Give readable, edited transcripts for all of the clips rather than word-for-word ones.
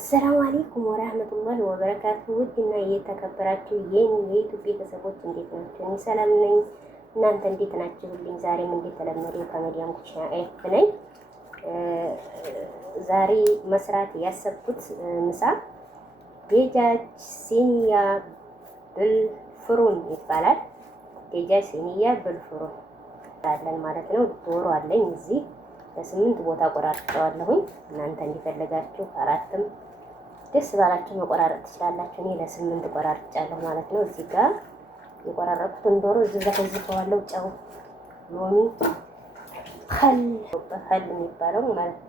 አሰላሙ አለይኩም ወራህመቱላሂ ወበረካቱ። ውድና የተከበራችሁ የኔ የዩቲዩብ ቤተሰቦች እንዴት ናችሁ? እኔ ሰላም ነኝ። እናንተ እንዴት ናችሁልኝ? ዛሬም እንደተለመደው ከመዲያም ኩሽና ኤፍ ነኝ። ዛሬ መስራት ያሰብኩት ምሳ ደጃጅ ሲኒያ ብልፍሩን ይባላል። ደጃጅ ሲኒያ ብልፍሩን አለን ማለት ነው። ዶሮ አለኝ እዚህ ለስምንት ቦታ ቆራርጬዋለሁኝ። እናንተ እንዲፈለጋችሁ አራትም ደስ ባላችሁ መቆራረጥ ትችላላችሁ። እኔ ለስምንት ቆራርጫለሁ ማለት ነው። እዚህ ጋር የቆራረጥኩትን ዶሮ እዚህ ጋር ተዝፈዋለሁ። ጨው፣ ሎሚ፣ ኸል የሚባለው ማለት ነው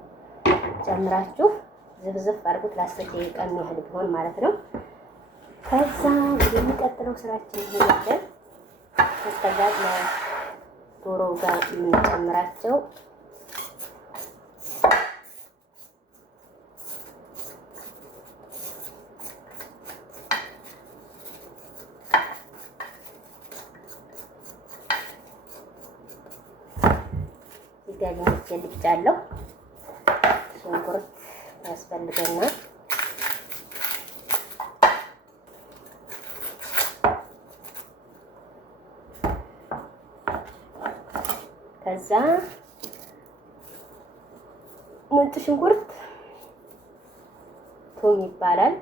ጨምራችሁ ዝብዝፍ አድርጉት ለ10 ደቂቃ የሚያህል ቢሆን ማለት ነው። ከዛ የሚቀጥለው ስራችን ይሄዳል። ከዛ ለዶሮ ጋር የምንጨምራቸው ጋር ልጫለሁ። ሽንኩርት ያስፈልገናል። ከዛ ነጭ ሽንኩርት ቱም ይባላል።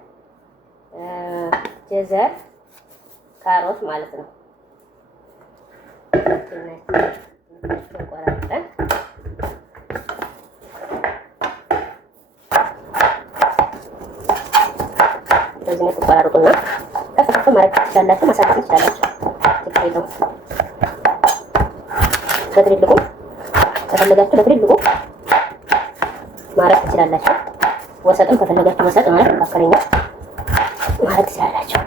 ጀዘር፣ ካሮት ማለት ነው። ቆራርጠን በዚህ መልኩ ቆራርጡና ከፍ ማድረግ ትችላላችሁ፣ ማሳደግ ትችላላችሁ። ችግር የለውም። በትልልቁ ከፈለጋችሁ በትልልቁ ማድረግ ትችላላችሁ። ወሰጥም ከፈለጋችሁ ወሰጥ ማለት መካከለኛ ማድረግ ትችላላችሁ።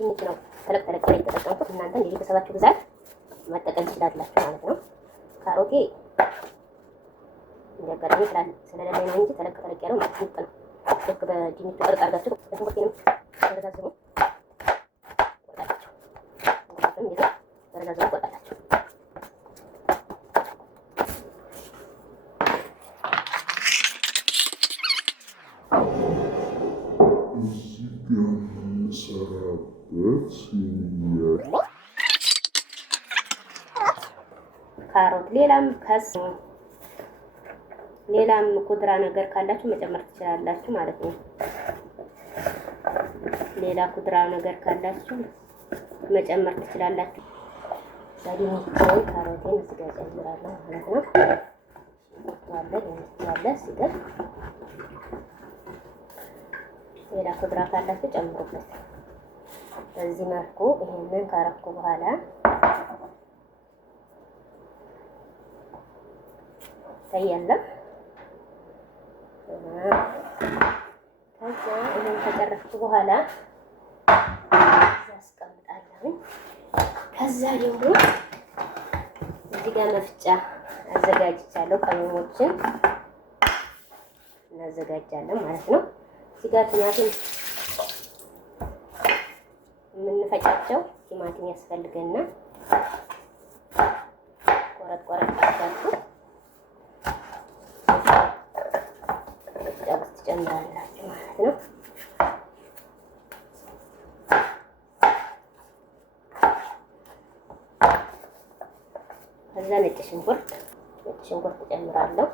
ትንሽ ነው ተለቅ ተለቅ ላይ የተጠቀምኩት። እናንተ እንደ ቤተሰባችሁ ብዛት መጠቀም ትችላላችሁ ማለት ነው። ካሮቴ እንዲያጋጥም ስለሌለኝ ነው እንጂ ተለቅ ተለቅ ያለው ማለት ነው። ልክ በድንቹ ቅርጽ አድርጋችሁ ሽንኩርቴንም ተረዛዝሙ ቆርጣላችሁ። እንደዚህ ተረዛዝሙ ቆርጣላችሁ። ካሮት ሌላም ኩድራ ነገር ካላችሁ መጨመር ትችላላችሁ ማለት ነው። ሌላ ኩድራ ነገር ካላችሁ መጨመር ትችላላችሁ። ዛሬ ካሮቴን እዚህ ጋር ጨምራለሁ ማለት ነው። ያለ ሲገር ሌላ ኩድራ ካላችሁ ጨምሩበት። በዚህ መልኩ ይሄንን ካረኩ በኋላ ታያለ። ከዛ ይሄን ከጨረስኩ በኋላ ያስቀምጣለሁ። ከዛ ደግሞ እዚህ ጋር መፍጫ አዘጋጅቻለሁ። ቅመሞችን እናዘጋጃለን ማለት ነው። እዚህ ጋር ቲማቲም የምንፈጫቸው ቲማቲም ያስፈልገና ቆረጥ አድርጋችሁ ትጨምራላችሁ ማለት ነው። ከዛ ነጭ ሽንኩርት እጨምራለሁ።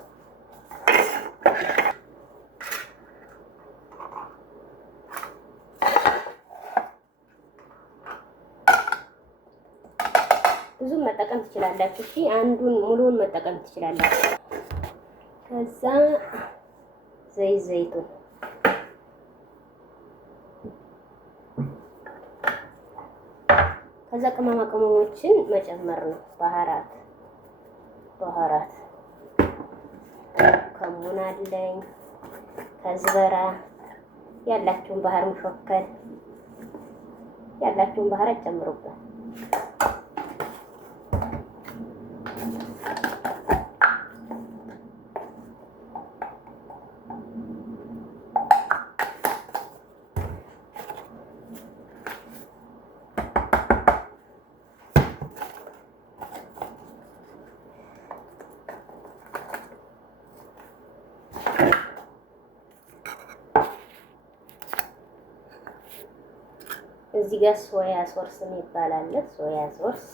ብዙም መጠቀም ትችላላችሁ። እሺ አንዱን ሙሉውን መጠቀም ትችላላችሁ። ከዛ ዘይቱን ከዛ ቅመማ ቅመሞችን መጨመር ነው። ባህራት ከሙን አለኝ፣ ከዝበራ ያላችሁን ባህር መሾከል ያላችሁን ባህራት ጨምሩበት። እዚህ ጋር ሶያ ሶርስ ይባላል። ሶያ ሶርስ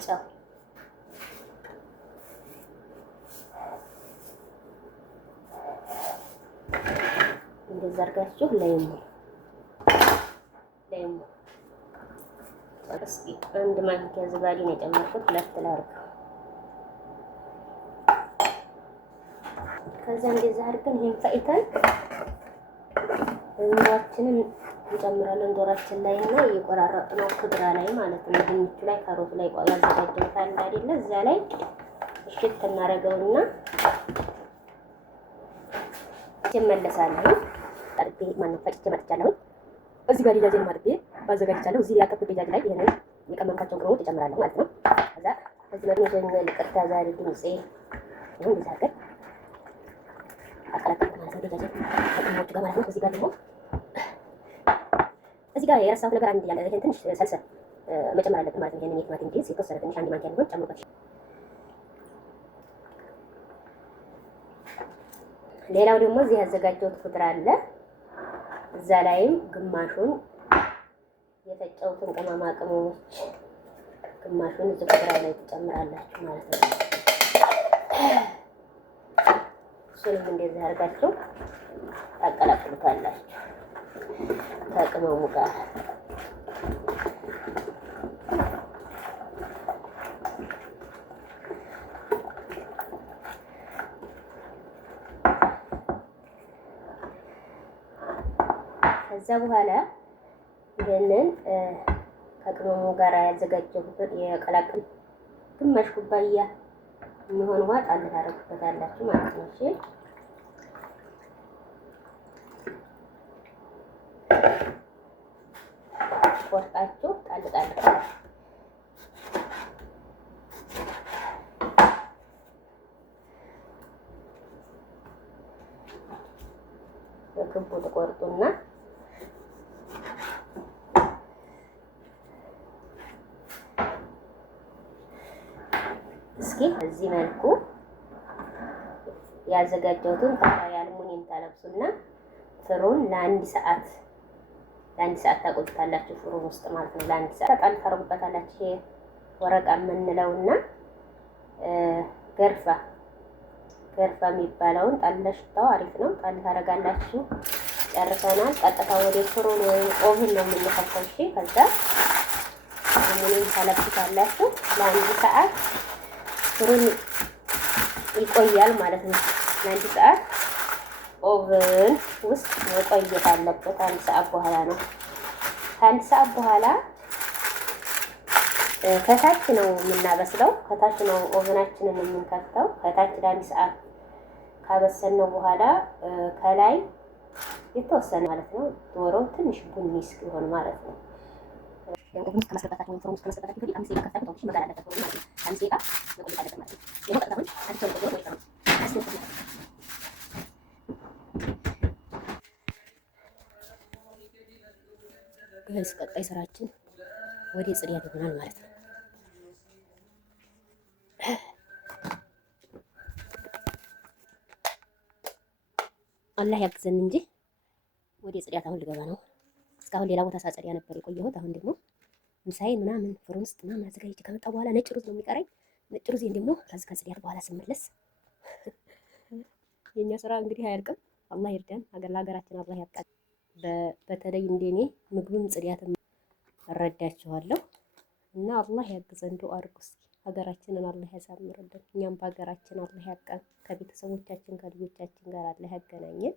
ጨው እንደዛ አድርጋችሁ ለይሙ እስኪ አንድ ማንኪያ ዝባዴ ነው የጨመርኩት። ሁለት ላድርገው። ከዛ እንደዛ አድርገን ይሄን ፈይተን ዶሯችንን እንጨምራለን። ዶሯችን ላይ እና እየቆራረጥነው ክድራ ላይ ማለት ነው። ድንቹ ላይ ካሮቱ ላይ ያዘጋጀሁት አለ አይደለ? እዛ ላይ እሽት እናደርገውና እመለሳለሁ። አርቤ ማነው ፈጭቼ መጥቻለሁ። እዚህ ጋር ዲጃጅን ማርቤ ባዘጋጅቻለሁ። እዚህ ያከፈተ ዲጃጅ ላይ ይሄንን የቀመምኳቸውን ቅመሞች እጨምራለሁ ማለት ነው። ከዛ እዚህ ላይ ልቅርታ ዛሬ ድምጼ ነው እንደዛገር አቀላቀልኩ ማለት ነው። ዲጃጅ ከቅመሞቹ ጋር ማለት ነው። እዚህ ጋር ደግሞ እዚህ ጋር የረሳሁት ነገር አንድ ያለ ይሄን ትንሽ ሰልሰል መጨመር አለብን ማለት ነው። ይሄንን የቲማቲም ጁስ የተወሰነ ትንሽ አንድ ማንኪያ ሊሆን ጨምሩበት። ሌላው ደግሞ እዚህ ያዘጋጀሁት ፍጥራ አለ። እዛ ላይም ግማሹን የፈጨሁትን ቅመማ ቅመሞች ግማሹን እዚህ ፍጥራ ላይ ትጨምራላችሁ ማለት ነው። እሱንም እንደዚህ አድርጋችሁ ታቀላቅሉታላችሁ ከቅመሙ ጋር። ከዛ በኋላ ይሄንን ከቅመሙ ጋር ያዘጋጀሁትን የቀላቀል ግማሽ ኩባያ የሚሆን ውሃ ጣል ታደርጉበታላችሁ ማለት ነው። እሺ ቆርጣችሁ ጣል በክቡ ተቆርጡና እስኪ እዚህ መልኩ ያዘጋጀሁትን ከላይ አልሙኒየም ታለብሱና ፍሩን ለአንድ ሰዓት ታቆዩታላችሁ። ፍሩን ውስጥ ማለት ነው። ለአንድ ሰዓት ጣል ታረጉበታላችሁ። ይሄ ወረቃ የምንለውና ገርፋ የሚባለውን ጣለሽታው አሪፍ ነው። ጣል ታረጋላችሁ። ጨርሰናል። ቀጥታ ወደ ፍሩን ወይም ኦቭን ነው የምንከተው። እሺ ከዛ አልሙኒየም ታለብሱታላችሁ ለአንድ ሰዓት ፍሩን ይቆያል ማለት ነው። ለአንድ ሰዓት ኦቨን ውስጥ መቆየት አለበት። አንድ ሰዓት በኋላ ነው። ከአንድ ሰዓት በኋላ ከታች ነው የምናበስለው። ከታች ነው ኦቨናችንን የምንከፍተው። ከታች ለአንድ ሰዓት ካበሰልነው በኋላ ከላይ የተወሰነ ማለት ነው ዶሮ ትንሽ ቡኒ እስኪሆን ማለት ነው። ኦቨን ውስጥ ከማስገባታችሁ ወይም ፍሩን ውስጥ ከማስገባታችሁ በፊት 5 ደቂቃ ከፍታችሁ ትንሽ መጋል አለበት ማለት ነው። 5 ደቂቃ መቆየት አለበት ማለት ነው። ይሄው ቀጥታውን አዲስ ነው ወይ ነው ይሄስ ቀጣይ ስራችን ወደ ጽዳት ይሆናል ማለት ነው። አላህ ያግዘን እንጂ ወደ ጽዳት አሁን ልገባ ነው። እስካሁን ሌላ ቦታ ሳጸዳ ነበር የቆየሁት። አሁን ደግሞ ምሳዬን ምናምን ፍሩን ውስጥ ምናምን አዘጋጅቼ ከመጣ በኋላ ነጭ ሩዝ ነው የሚቀረኝ። ነጭ ሩዝ ደግሞ ከጽዳት በኋላ ስመለስ የኛ ስራ እንግዲህ አያልቅም። አላህ ይርዳን። ለሀገራችን አላህ ያብቃን። በተለይ እንደኔ ምግብም ጽዳትም እረዳችኋለሁ እና አላህ ያግዘን። ዱአ አድርጉ እስኪ ሀገራችንን አላህ ያሳምርልን። እኛም በሀገራችን አላህ ያብቃን። ከቤተሰቦቻችን ከልጆቻችን ጋር አላህ ያገናኘን።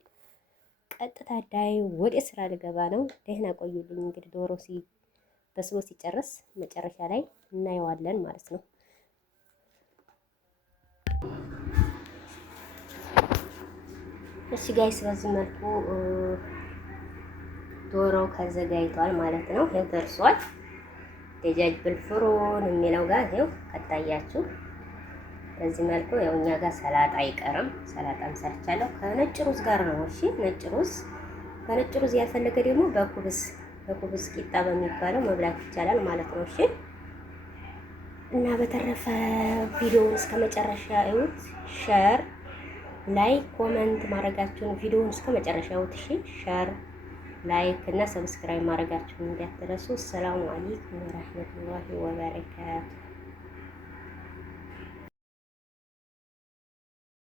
ቀጥታ ዳይ ወደ ስራ ልገባ ነው። ደህና ቆዩልኝ። እንግዲህ ዶሮ በስሎ ሲጨርስ መጨረሻ ላይ እናየዋለን ማለት ነው። እሺ ጋይስ በዚህ መልኩ ዶሮ ተዘጋጅቷል ማለት ነው። ይሄው ደርሷል። ደጃጅ ብልፍሩን የሚለው ጋር ይሄው ከታያችሁ በዚህ መልኩ ያው እኛ ጋር ሰላጣ አይቀርም። ሰላጣም ሰርቻለሁ ከነጭ ሩዝ ጋር ነው። እሺ ነጭ ሩዝ ከነጭ ሩዝ ያልፈለገ ደግሞ በኩብስ ቂጣ በሚባለው መብላት ይቻላል ማለት ነው። እሺ እና በተረፈ ቪዲዮውን እስከ መጨረሻ እዩት። ሸር ላይክ ኮመንት ማድረጋችሁን ቪዲዮውን እስከ መጨረሻ እዩት። እሺ ሸር ላይክ እና ሰብስክራይብ ማድረጋችሁን እንዳትረሱ። ሰላም አለይኩም ወራህመቱላሂ ወበረካቱ።